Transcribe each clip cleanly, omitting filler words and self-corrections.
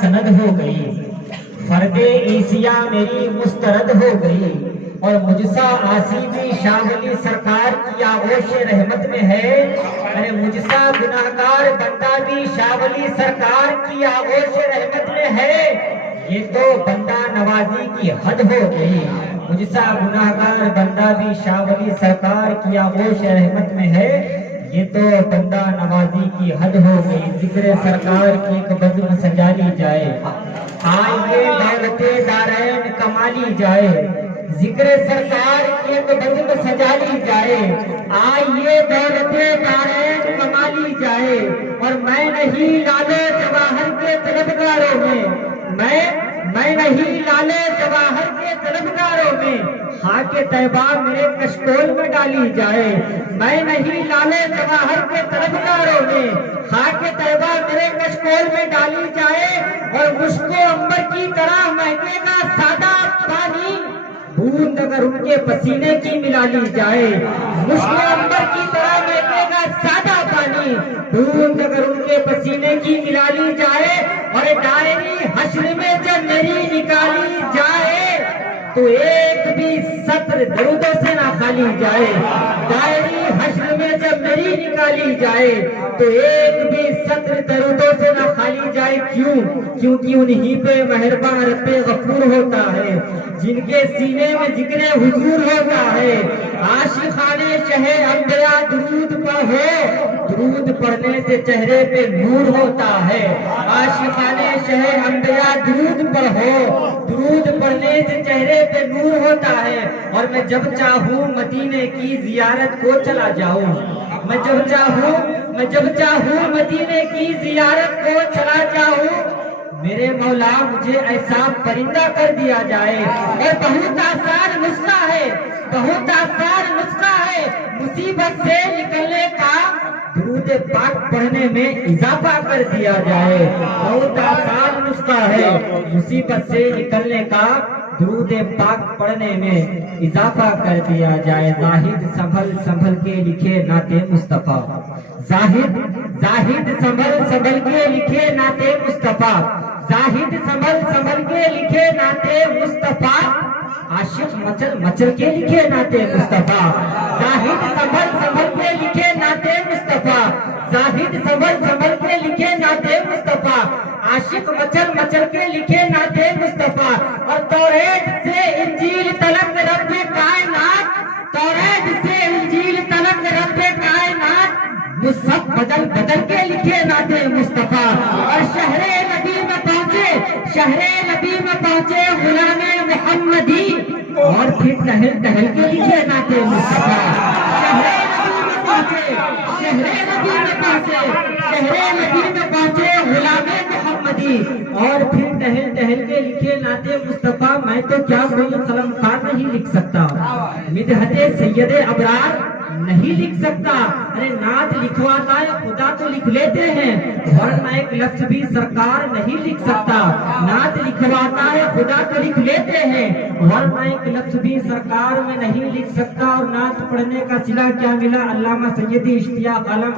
سند ہو گئی، فرد عیسیہ میری مسترد ہو گئی، اور مجھ سا عاصی بھی شاہ ولی سرکار کی آغوش رحمت میں ہے۔ ارے مجھ سا گناہگار بندہ بھی شاہ ولی سرکار کی آغوش رحمت میں ہے، یہ تو بندہ نوازی کی حد ہو گئی۔ مجھ سا گناہگار بندہ بھی شاہ ولی سرکار کی آغوش رحمت میں ہے، یہ تو بندہ نوازی کی حد ہو گئی۔ ذکر سرکار کی ایک بزم سجا لی جائے، آئیے دولت دارین کما لی جائے۔ ذکر سرکار کی ایک بزم سجا لی جائے، آئیے دولت دارین کما لی جائے۔ اور میں نہیں لالے جواہر کے طلبگاروں میں، میں نہیں لالے جواہر کے طلبگاروں میں، خاک طیبہ میرے کشکول میں ڈالی جائے۔ میں نہیں لالے جواہر کے طلبگاروں میں، خاک طیبہ میرے کشکول میں ڈالی جائے۔ اور مشک و عنبر کی طرح مہکے گا سادہ پانی، بوند اگر ان کے پسینے کی ملا لی جائے۔ مشک و عنبر کی طرح مہکے گا سادہ پانی، بوند اگر ان کے پسینے کی ملا لی جائے۔ اور دائری حشر میں جب میری نکالی جائے تو ایک بھی سطر درودوں سے نہ خالی جائے۔ دائری حشر میں جب میری نکالی جائے تو ایک بھی سطر درودوں سے نہ خالی جائے۔ کیوں؟ کیونکہ انہی پہ مہربان رب غفور ہوتا ہے، جن کے سینے میں ذکر حضور ہوتا ہے۔ عاشقان شہ انبیاء درود پڑھو، درود پڑھنے سے چہرے پہ نور ہوتا ہے۔ عاشقان شہ انبیاء درود پڑھو، درود پڑھنے سے چہرے پہ نور ہوتا ہے۔ اور میں جب چاہوں مدینے کی زیارت کو چلا جاؤں، میں جب چاہوں مدینے کی زیارت کو چلا جاؤں، میرے مولا مجھے ایسا پرندہ کر دیا جائے۔ اور بہت آسان نسخہ ہے، بہت آسان نسخہ ہے مصیبت سے نکلنے کا، درود پاک پڑھنے میں اضافہ کر دیا جائے۔ بہت آسان نسخہ ہے مصیبت سے نکلنے کا، درود پاک پڑھنے میں اضافہ کر دیا جائے۔ زاہد سنبھل سنبھل کے لکھے نعت مصطفیٰ، زاہد سنبھل سنبھل کے لکھے نعت مصطفیٰ، زاہد سنبھل سنبھل کے لکھے نعت مصطفیٰ، عاشق مچل مچل کے لکھے نعت مصطفیٰ۔ زاہد سنبھل سنبھل کے لکھے نعت مصطفیٰ، زاہد سنبھل سنبھل کے لکھے نعت مصطفیٰ، عاشق مچل مچل کے لکھے نعت مصطفیٰ۔ اور توریت سے انجیل تلک رب کائنات، توریت سے انجیل تلک رب کائنات، مصحف بدل بدل کے لکھے نعت مصطفیٰ۔ اور شہر نبی میں پہنچے، شہر نبی میں پہنچے غلام محمدی، اور پھر ٹہل ٹہل کے لکھے نعت مصطفیٰ۔ شہر نبی میں پہنچے، شہر نبی میں پہنچے، شہر نبی میں پہنچے غلام محمدی، اور پھر ٹہل ٹہل کے لکھے نعت مصطفیٰ۔ میں تو کیا کوئی قلم کار نہیں لکھ سکتا، مدحت سید ابرار نہیں لکھ سکتا۔ ارے نعت لکھواتا ہے خدا تو لکھ لیتے ہیں، ورنہ ایک لفظ بھی سرکار نہیں لکھ سکتا۔ نعت لکھواتا ہے خدا تو لکھ لیتے ہیں، ورنہ ایک لفظ بھی سرکار میں نہیں لکھ سکتا۔ اور نعت پڑھنے کا صلہ کیا ملا؟ علامہ سیدی اشتیاق عالم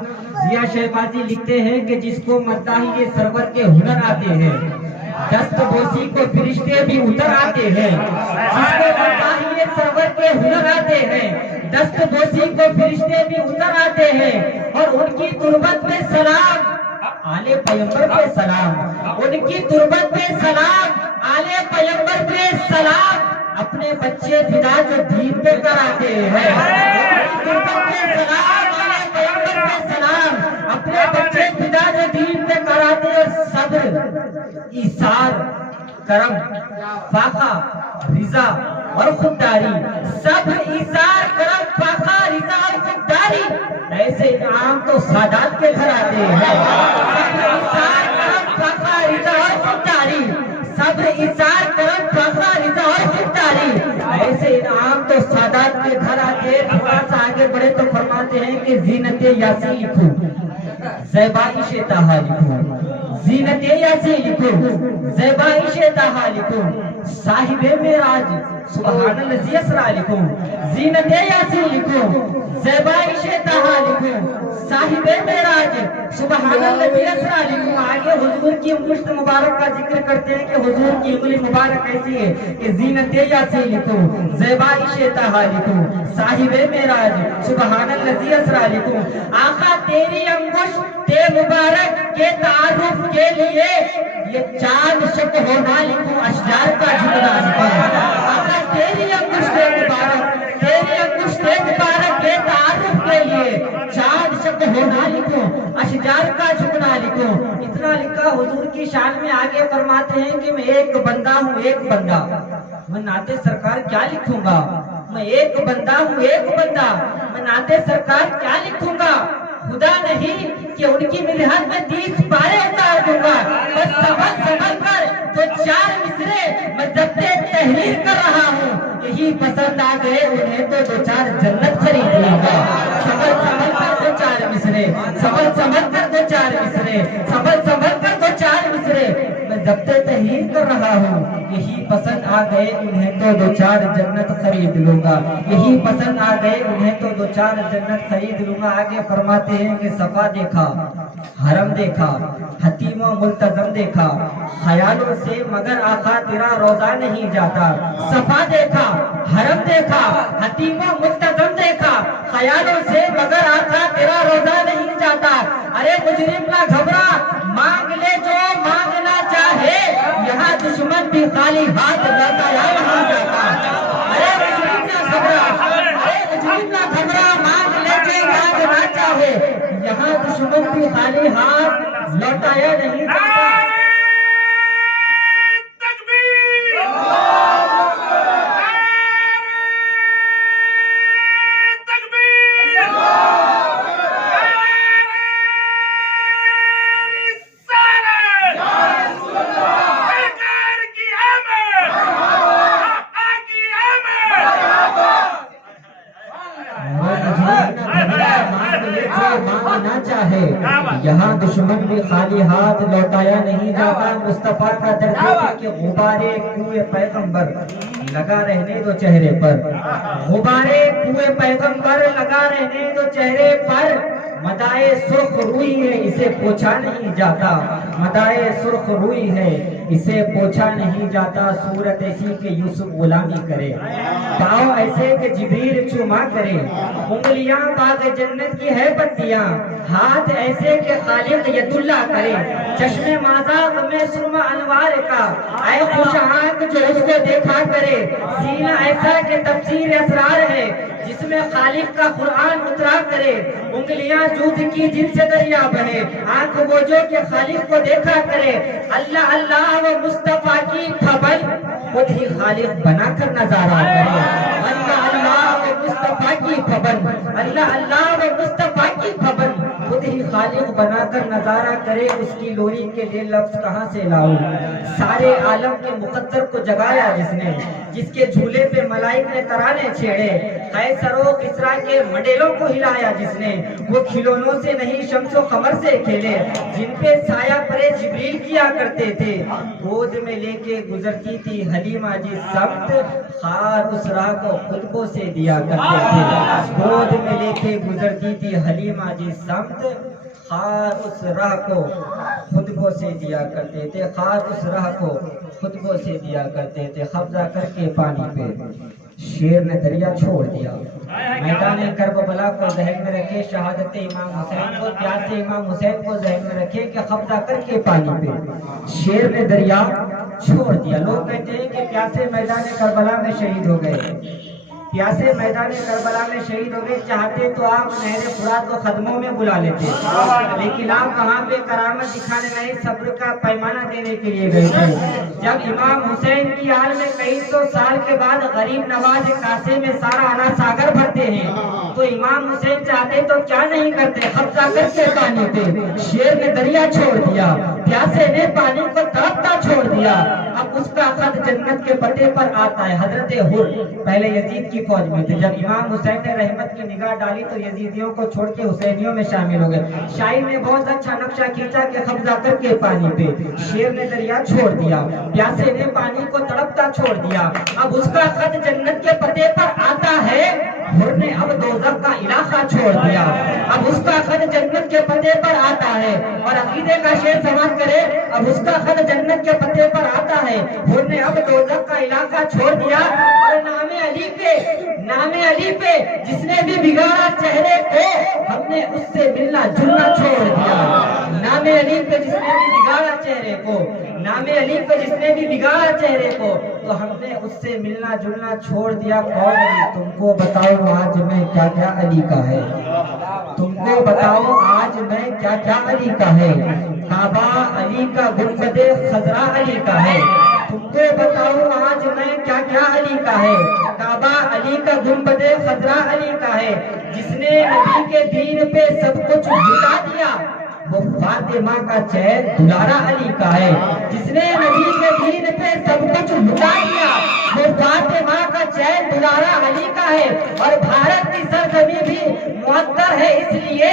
ضیاء شہبازی لکھتے ہیں کہ جس کو مداحی سرور کے ہنر آتے ہیں، دست بوسی کو فرشتے بھی اتر آتے ہیں۔ جس کو مداحی سرور کے ہنر آتے ہیں، دست بوسی کو فرشتے بھی اتر آتے ہیں۔ اور ان کی تربت میں سلام آل پیغمبر پہ سلام، ان کی تربت پہ سلام آل پیغمبر پہ سلام، اپنے بچے فدا جو دین پہ کراتے ہیں۔ ان کی تربت پہ سلام آل پیغمبر پہ سلام، اپنے بچے فدا جو دین پہ کراتے ہیں۔ اور صبر، ایثار، کرم، فاقہ، رضا اور خودداری، صبر، ایثار، کرم، فاقہ، رضا اور خودداری، ایسے انعام تو سادات کے گھر آتے ہیں۔ صبر، ایثار، کرم، فاقہ، رضا اور خودداری، صبر، ایثار، کرم، فاقہ، رضا اور خودداری، ایسے انعام تو سادات کے گھر آتے ہیں۔ تھوڑا سا آگے بڑھے تو فرماتے ہیں کہ زینت یاسی لکھو، زیبائش طہا لکھو، زینت یاسی لکھو، زیبائش طہا لکھو، صاحب معراج سبحان الذی اسریٰ لکھو، زینت یاسی لکھو، زیبائش تہا لکھوں صاحب معراج سبحان الذی اسریٰ لکھوں. آگے حضور کی مشت مبارک کا ذکر کرتے ہیں کہ حضور کی انگلی مبارک ایسی ہے کہ زینت یاسی لکھوں زیبائش تہا لکھوں صاحب معراج سبحان الذی اسریٰ لکھوں. آقا تیری انگشت مبارک کے تعارف کے لیے یہ چاند شک ہونا لکھوں اشجار کا جھکنا لکھوں. آقا تیری انگشت مبارک کے تعارف کے لیے چاند شک ہونا لکھوں اشجار کا جھکنا لکھوں. اتنا لکھا حضور کی شان میں. آگے فرماتے ہیں کہ میں ایک بندہ ہوں ایک بندہ. میں نعت سرکار کیا لکھوں گا؟ میں ایک بندہ ہوں ایک بندہ. میں نعت سرکار کیا لکھوں گا؟ خدا نہیں کہ ان کی مدحت میں 30 پارے اتار دوں گا. بس سنبھل کر تو 4 مصرے میں ضبط تحریر کر رہا ہوں. یہی پسند آ گئے انہیں تو 2-4 جنت خرید لوں گا. سنبھل کر تو 4 مصرے سنبھل کر تو 4 مصرے سنبھل کر تو 4 مصرے میں ضبط تحریر کر رہا ہوں. یہی پسند آ گئے انہیں تو 2-4 جنت خرید لوں گا. یہی پسند آ گئے انہیں تو 2-4 جنت خرید لوں گا. آگے فرماتے ہیں کہ صفا دیکھا حرم دیکھا حتیم و ملتزم دیکھا خیالوں سے مگر آقا تیرا روزہ نہیں جاتا. صفا دیکھا حرم دیکھا حتیم و ملتزم دیکھا خیالوں سے مگر آقا تیرا روزہ نہیں جاتا. ارے مجرم نہ گھبرا مانگ لے جو مانگنا چاہے یہاں دشمن بھی خالی ہاتھ لوٹا یہاں جاتا. ارے مجرم نہ گھبرا مانگ لے جو مانگنا چاہے یہاں دشمن بھی خالی ہاتھ لوٹایا نہیں جاتا. مانگنا چاہے یہاں دشمن بھی خالی ہاتھ لوٹایا نہیں جاتا. مصطفیٰ کا درد ہے کہ غبارے کوئے پیغمبر لگا رہنے دو چہرے پر. غبارے کوئے پیغمبر لگا رہنے دو چہرے پر. مدائے سرخ روئی ہے اسے پوچھا نہیں جاتا. مدائے سرخ روئی ہے اسے پوچھا نہیں جاتا. صورت ایسی کہ یوسف غلامی کرے پاؤں ایسے کہ جبریل چوما کرے. انگلیاں باغ جنت کی ہے پتیاں ہاتھ ایسے کہ خالق ید اللہ کرے. چشم مازاق میں سرما انوار کا اے خوش آنکھ جو اس کو دیکھا کرے. سینہ ایسا کہ تفسیر اسرار ہے جس میں خالق کا قرآن اترا کرے. انگلیاں دودھ کی جن سے دریا بہے آنکھ وہ جو کہ خالق کو دیکھا کرے. اللہ اللہ و مصطفیٰ کی خبر خود ہی خالق بنا کر نظارہ کرے. اللہ اللہ و مصطفیٰ کی خبر اللہ اللہ و مصطفیٰ کی خبر خود ہی خالق بنا کر نظارہ کرے. اس کی لوری کے لیے لفظ کہاں سے لاؤں. سارے عالم کے مقدر کو جگایا جس نے جس کے جھولے پہ ملائک نے ترانے چھیڑے. قیصر و کسریٰ کے مڈیلوں کو ہلایا جس نے وہ کھلونوں سے نہیں شمس و قمر سے کھیلے. جن پہ سایہ پرے جبریل کیا کرتے تھے گود میں لے کے گزرتی تھی حلیمہ جس سمت خار اس راہ کو خطبوں سے دیا کرتے تھے. گود میں لے کے گزرتی تھی حلیمہ جس سمت خار اس راہ کو خطبوں سے دیا کرتے تھے. خار اس راہ کو خطبوں سے دیا کرتے تھے. قبضہ کر کے پانی پہ شیر نے دریا چھوڑ دیا. میدان کربلا کو ذہن میں رکھے شہادت امام حسین کو پیار سے امام حسین کو ذہن میں رکھے کہ قبضہ کر کے پانی پہ شیر نے دریا چھوڑ دیا. لوگ کہتے ہیں کہ پیاسے میدان کربلا میں شہید ہو گئے. پیاسے میدان کربلا میں شہید ہو گئے. چاہتے تو آپ نہر فرات کو قدموں میں بلا لیتے لیکن آپ وہاں پہ کرامت دکھانے نہیں صبر کا پیمانہ دینے کے لیے گئے تھے. جب امام حسین کی حال میں کئی سو سال کے بعد غریب نواز کاسے میں سارا انا ساگر بھرتے ہیں تو امام حسین چاہتے تو کیا نہیں کرتے قبضہ کر کے پانی پہ. شیر نے دریا چھوڑ دیا پیاسے نے پانی کو تڑپتا چھوڑ دیا. اب اس کا خط جنت کے پتے پر آتا ہے. حضرت حر پہلے یزید کی فوج میں تھے. جب امام حسین نے رحمت کی نگاہ ڈالی تو یزیدیوں کو چھوڑ کے حسینیوں میں شامل ہو گئے. شاعر نے بہت اچھا نقشہ کھینچا کہ قبضہ کر کے پانی پہ شیر نے دریا چھوڑ دیا پیاسے نے پانی کو تڑپتا چھوڑ دیا. اب اس کا خط جنت کے پتے پر آتا ہے. حر نے اب دوزخ کا علاقہ چھوڑ دیا، اب اس کا خط جنت کے پتے پر آتا ہے، اور عقیدے کا شعر سماعت کرے، اب اس کا خط جنت کے پتے پر آتا ہے، حر نے اب دوزخ کا علاقہ چھوڑ دیا، اور نام علی پہ جس نے بھی بگاڑا چہرے کو، ہم نے اس سے ملنا جلنا چھوڑ دیا۔ نام علی پہ جس نے بھی بگاڑا چہرے کو، نام علی پہ جس نے بھی بگاڑا چہرے کو، تو ہم نے اس سے ملنا جلنا چھوڑ دیا۔ کون علی؟ تم کو بتاؤ آج میں کیا کیا علی کا ہے، تم کو بتاؤ آج میں کیا کیا علی کا ہے۔ کعبہ علی کا، گنبد خضرا علی کا ہے، تم کو بتاؤ آج میں کیا کیا علی کا ہے۔ کعبہ علی کا، گنبد خضرا علی کا ہے، جس نے نبی کے دین پہ سب کچھ لٹا دیا، وہ فاطمہ کا چین دلارا علی کا ہے۔ جس نے نبی کے دین پہ سب کچھ لٹا دیا، وہ فاطمہ کا چین دلارا علی کا ہے۔ اور بھارت کی سرزمین بھی معطر ہے اس لیے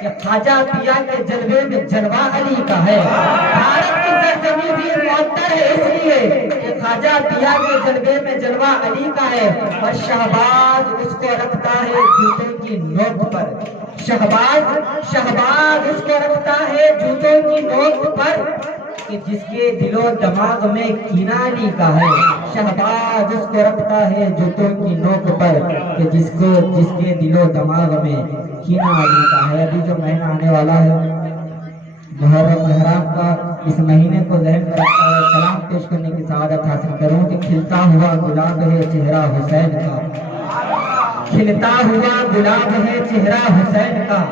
کہ خواجہ پیا کے جلوے میں جلوہ علی کا ہے۔ بھارت کی سرزمین بھی معطر ہے اس لیے کہ خواجہ پیا کے جلوے میں جلوہ علی کا ہے۔ اور شہباز اس کو رکھتا ہے جوتے کی نوک پر، شہباز اس کو رکھتا ہے جوتوں کی نوک پر، کہ جس کے دل و دماغ میں کینہ علی کا ہے۔ شہباز اس کو رکھتا ہے جوتوں کی نوک پر، کہ جس کے دل و دماغ میں کینہ علی کا ہے۔ ابھی جو مہینہ آنے والا ہے محرم کا، اس مہینے کو ذہن میں رکھتا ہے سلام پیش کرنے کی سعادت حاصل کروں کہ کھلتا ہوا گلاب ہے چہرہ حسین کا، کھلتا ہوا گلاب ہے چہرہ حسین کا،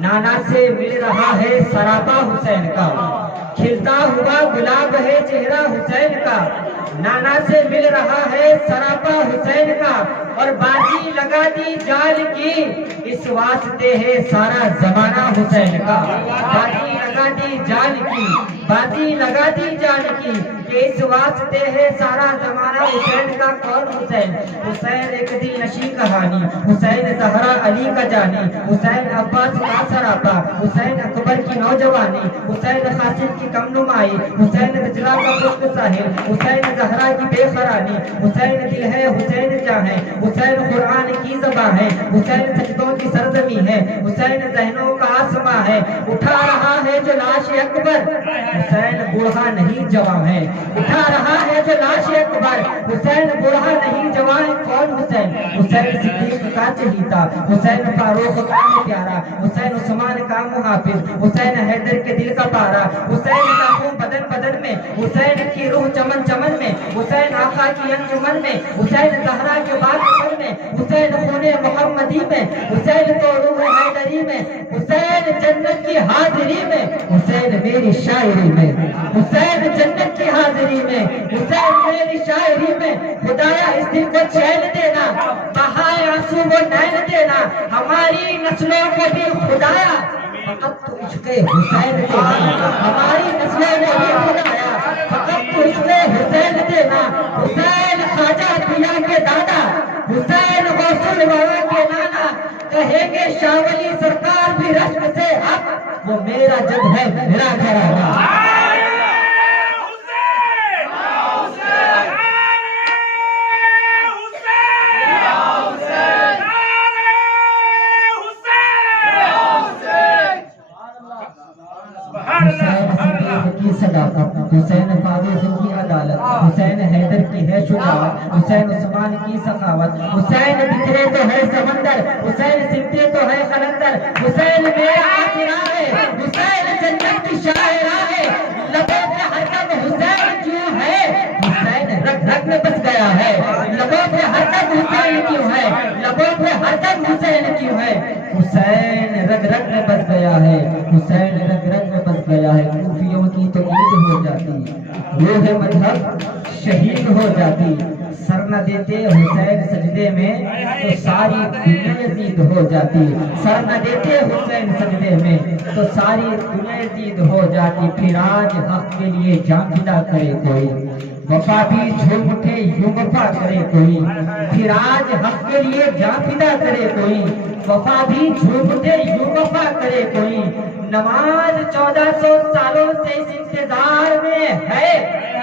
نانا سے مل رہا ہے سراپا حسین کا۔ کھلتا ہوا گلاب ہے چہرہ حسین کا، نانا سے مل رہا ہے سراپا حسین کا، اور بازی لگا دی جان کی اس واسطے ہے سارا زمانہ حسین کا۔ بازی لگا دی جان کی، بازی لگا دی جان کی، کہ اس واسطے ہے سارا زمانہ حسین کا۔ کون حسین؟ حسین ایک دل نشیں کہانی، حسین زہرا علی کا جانی، حسین عباس کا سراپا، حسین اکبر کی نوجوانی، حسین قاسم کی کم نمائی، حسین دجلہ کا خشک ساحل، حسین زہرا کی بے قراری، حسین دل ہے حسین جان ہے، حسین قرآن کی زبان ہے، حسین سجدوں کی سرزمین ہے، حسین ذہنوں کا آسماں ہے۔ اٹھا رہا ہے جو لاش اکبر، حسین بوڑھا نہیں جوان ہے، اٹھا رہا ہے جو لاش اکبر، حسین بوڑھا نہیں جوان۔ کون حسین؟ حسین صدیق کا چہیتا، حسین فاروق کا پیارا، حسین عثمان کا محافظ، حسین حیدر کے دل کا پارا، حسین کا خون بدن بدن میں، حسین کی روح چمن چمن میں، حسین آقا کی انجمن میں، حسین زہرا کے باغ میں، حسین خون محمدی میں، حسین تو روح حیدری میں، حسین جنت کی حاضری میں، حسین میری شاعری میں، حسین جنت کی حاضری میں، حسین میری شاعری میں۔ خدایا اس دل کو چین دینا، بہائے آنسو وہ نین دینا، ہماری نسلوں کو بھی خدایا فقط تو عشق حسین دینا، ہماری نسلوں کو بھی خدایا فقط تو عشق حسین دینا۔ حسین خواجہ پیا کے دادا، حسین غوث الورا کے نانا، کہیں گے شاہ ولی سرکار بھی رشک سے اب وہ میرا جد ہے میرا گھرانہ۔ حسین فاضل کی عدالت، حسین حیدر کی ہے شجاعت، حسین عثمان کی سخاوت، حسین بکھرے تو ہے سمندر، حسین سمٹے تو ہے قلندر، حسین میرا آسرا ہے، حسین جنت کی شاعرہ ہے، لبوں پہ ہر دم حسین کیوں ہے، حسین رگ رگ میں بس گیا ہے، لبوں پہ ہر دم حسین کیوں ہے، لبوں پہ ہر دم حسین کیوں ہے، حسین رگ رگ میں بس گیا ہے، حسین رگ رگ میں بس گیا ہے۔ کوفیوں کی تو عید ہو جاتی، روح مذہب شہید ہو جاتی، سر نہ دیتے حسین سجدے میں تو ساری دنیا یزید ہو جاتی، سر نہ دیتے حسین سجدے میں تو ساری دنیا یزید ہو جاتی۔ پھر آج حق کے لیے جان فدا کرے کوئی، وفا بھی جھوم اٹھے یوں وفا کرے کوئی، پھر آج حق کے لیے جان فدا کرے کوئی، وفا بھی جھوم اٹھے یوں وفا کرے کوئی۔ نماز 1400 سالوں سے اس انتظار میں ہے،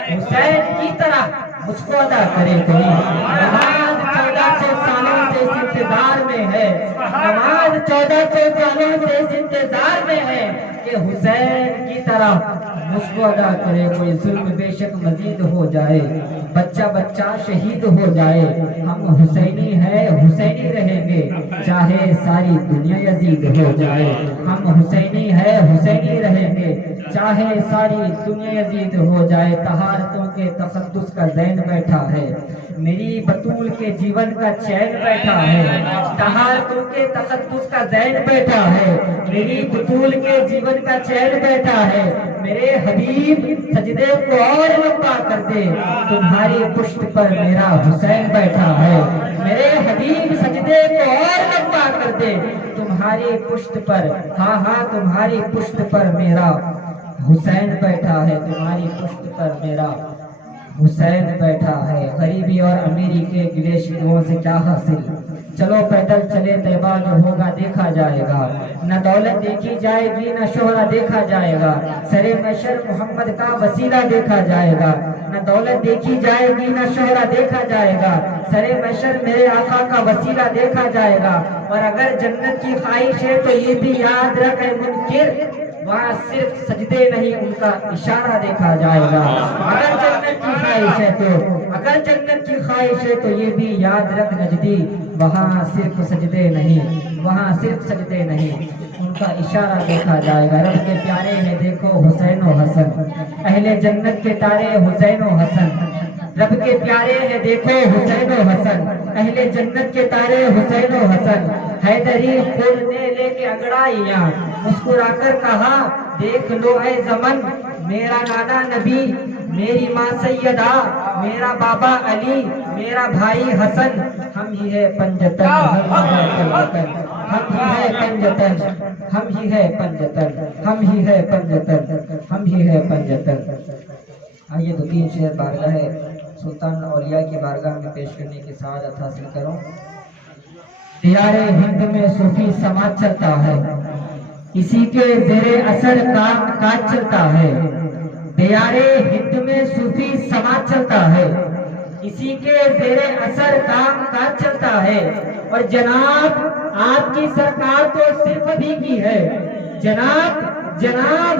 حسین کی طرح مجھ کو ادا کرے کوئی، نماز 1400 سالوں سے اس انتظار ہے، نماز 1400 سالوں سے اس انتظار میں ہے کہ حسین کی طرح مجھ کو ادا کرے۔ کوئی ظلم بے شک مزید ہو جائے، بچہ بچہ شہید ہو جائے، ہم حسینی ہے حسینی رہیں گے، چاہے ساری دنیا یزید ہو جائے۔ ہم حسینی ہے حسینی رہیں گے، چاہے ساری دنیا یزید ہو جائے۔ طہارتوں کے تقدس کا زین بیٹھا ہے، میری بطول کے جیون کا چین بیٹھا ہے۔ طہارتوں کے تقدس کا زین بیٹھا ہے، میری بطول کے جیون کا چین بیٹھا ہے۔ میرے حبیب سجدے کو اور لمبا کر دے، تمہاری پشت پر میرا حسین بیٹھا ہے۔ میرے حبیب سجدے کو اور لمبا کر دے، تمہاری پشت پر، ہاں ہاں تمہاری پشت پر میرا حسین بیٹھا ہے، تمہاری پشت پر میرا حسین بیٹھا ہے۔ غریبی اور امیری کے گلے شکووں سے کیا حاصل، چلو پیدل چلے طیبہ جو ہوگا دیکھا جائے گا۔ نہ دولت دیکھی جائے گی نہ شہرہ دیکھا جائے گا، سر محشر محمد کا وسیلہ دیکھا جائے گا۔ نہ دولت دیکھی جائے گی نہ شہرہ دیکھا جائے گا، سر محشر میرے آقا کا وسیلہ دیکھا جائے گا۔ اور اگر جنت کی خواہش ہے تو یہ بھی یاد رکھ اے منکر، وہاں صرف سجدے نہیں ان کا اشارہ دیکھا جائے گا۔ اگر جنت کی خواہش ہے تو، اگر جنت کی خواہش ہے تو یہ بھی یاد رکھ نجدی، وہاں صرف سجدے نہیں، وہاں صرف سجدے نہیں، ان کا اشارہ دیکھا جائے گا۔ رب کے پیارے ہیں دیکھو حسین و حسن، اہل جنت کے تارے حسین و حسن۔ رب کے پیارے ہیں دیکھو حسین و حسن، اہل جنت کے تارے حسین و حسن۔ حیدری خود نے لے کے انگڑائیاں، مسکرا کر کہا دیکھ لو اے زمن، میرا نانا نبی، میری ماں سیدہ، میرا بابا علی، میرا بھائی حسن، ہم ہی ہے پنجتن، ہم ہی ہے پنجتن، ہم ہی ہے پنجتن، ہم ہی ہے پنجتن، ہم ہی ہے پنجتن۔ آئیے دو تین شعر بارگاہ سلطان اولیاء کی بارگاہ میں پیش کرنے کی سعادت حاصل کروں۔ دیار ہند میں صوفی سماج چلتا ہے، اسی کے زیر اثر کاج چلتا ہے۔ دیار ہند میں صوفی سماج چلتا ہے، اسی کے زیر اثر کاج چلتا ہے۔ اور جناب آپ کی سرکار تو صرف ابھی کی ہے، جناب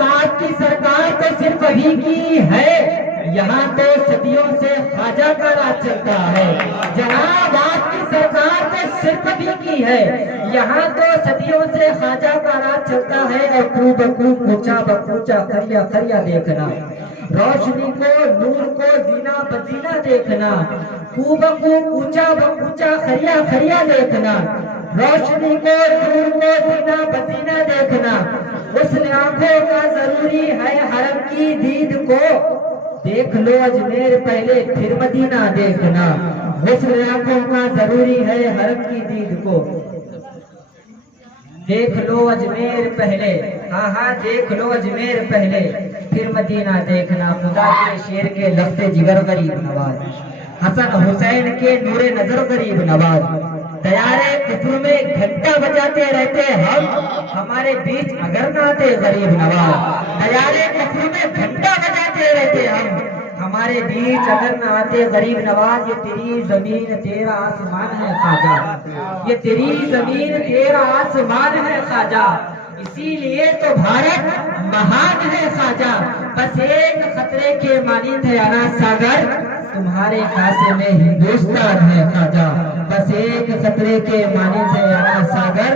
آپ کی سرکار تو صرف ابھی کی ہے، یہاں تو صدیوں سے خواجہ کا راج چلتا ہے۔ جناب آپ کی سرکار تو صرف ابھی کی ہے، یہاں تو صدیوں سے خواجہ کا راج چلتا ہے۔ اور کو بکو کوچا بکوچا خریا خریا دیکھنا، روشنی کو نور کو زینا بزینا دیکھنا، کو بکو کوچا بکوچا خریا خریا دیکھنا، روشنی کو نور کو زینا بزینا دیکھنا۔ اس آنکھوں کا ضروری ہے حرم کی دید کو، دیکھ لو اجمیر پہلے پھر مدینہ دیکھنا۔ غسل آنکھوں کا ضروری ہے حرم کی دید کو، دیکھ لو اجمیر پہلے، ہاں ہاں دیکھ لو اجمیر پہلے پھر مدینہ دیکھنا۔ خدا کے شیر کے لفظ جگر غریب نواز، حسن حسین کے نور نظر غریب نواز۔ دیارے کفر میں گھنٹہ بجاتے رہتے ہم، ہمارے بیچ اگر نہ آتے غریب نواز۔ دیارے کفر میں گھنٹہ بجاتے رہتے ہم، ہمارے بیچ اگر نہ آتے غریب نواز۔ یہ تیری زمین تیرا آسمان ہے خواجہ، یہ تیری زمین تیرا آسمان ہے خواجہ، اسی لیے تو بھارت مہان ہے خواجہ۔ بس ایک خطرے کے مانند ہے انا ساگر، تمہارے کاسے میں ہندوستان ہے خواجہ۔ بس ایک خطرے کے مانند ہے انا ساگر،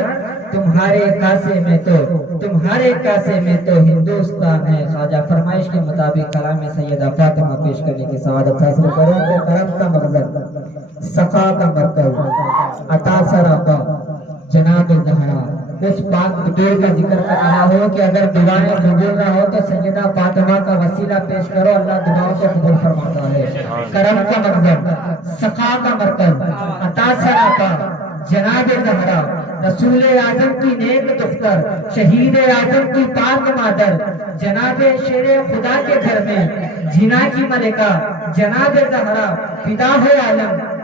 تمہارے کاسے میں تو ہندوستان ہے خواجہ۔ فرمائش کے مطابق کلام سیدہ فاطمہ پیش کرنے کی سعادت حاصل کروں کہ کرم کا مقصد، سخا کا مرکز، عطا سراپا جناب زہرا۔ اس پاک بطول کا ذکر کر رہا ہو کہ اگر دعائیں قبول نہ ہو تو سیدہ فاطمہ کا وسیلہ پیش کرو، اللہ دعاؤں کو قبول فرماتا ہے۔ کرم کا مقصد، سخا کا مرکز، عطا سراپا جناب زہرا، رسول اعظم کی نیک دختر، شہید اعظم کی پاک مادر، جناب شیر خدا کے گھر میں جنا کی ملکہ جناب زہرا، فدا ہے عالم